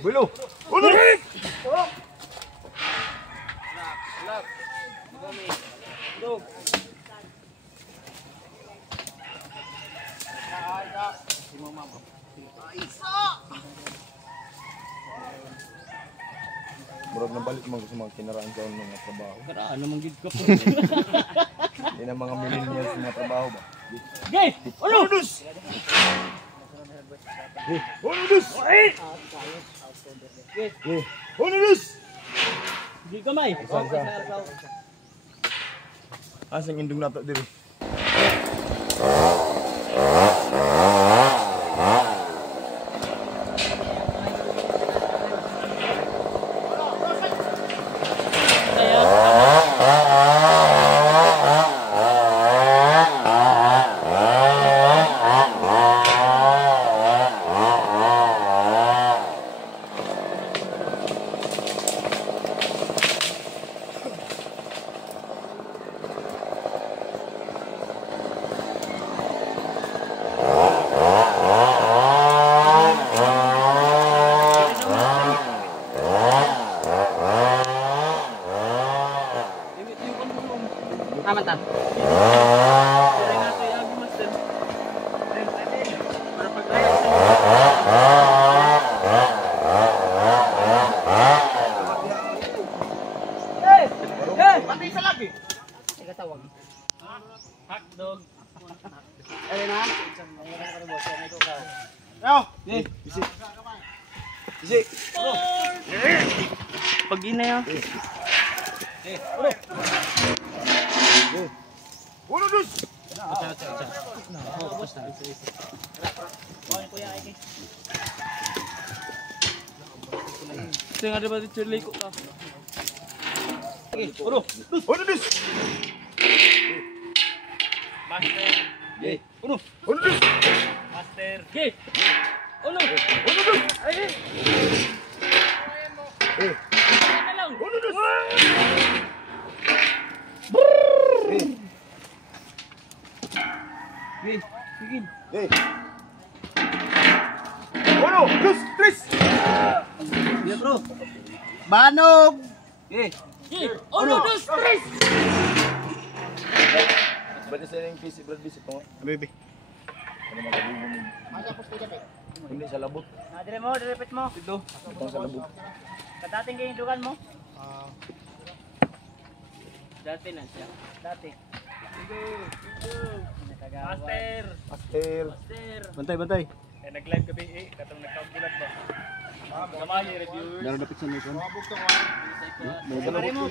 Bilo. Ulo. Lap. Gami. Dog. Si mama mo. Murag na balik mo sa mga kinaraan sa mga trabaho. Karaan naman gid ka po. Hindi na mga millennials na trabaho ba? Gay! Ano? Unus! Unus! Unus! Di kamay. Asang indong nato diri. Aman ta. Pati isa lagi. Ika tawag. Hotdog. Ay na. Yo, bisi. Bisi. Pag ina yo. Uno dus. Sing ada ba dito liko ka? Uno. Uno dus. Master. Uno. Uno dus. Master. Gay. Uno. Uno dus. Ano lang? Uno dus. Sige. Uno, dos, tres. Ya bro. Banog. Uno, dos, tres. Berarti saya yang fisik berbisik kok. Baby. Ano magabugong. Masa po sila tayo. Hindi sa labot. Dire mo, direpet mo. Ito. Ito sa labot. Kadating kayo dugan mo? Dati na siya. Dati. Master. Master. Master. Bantay, bantay. Nag-live gabi katong nagkaugulat ba? Samahan ni reviewer. Meron dapat sa mikon. Mari mo.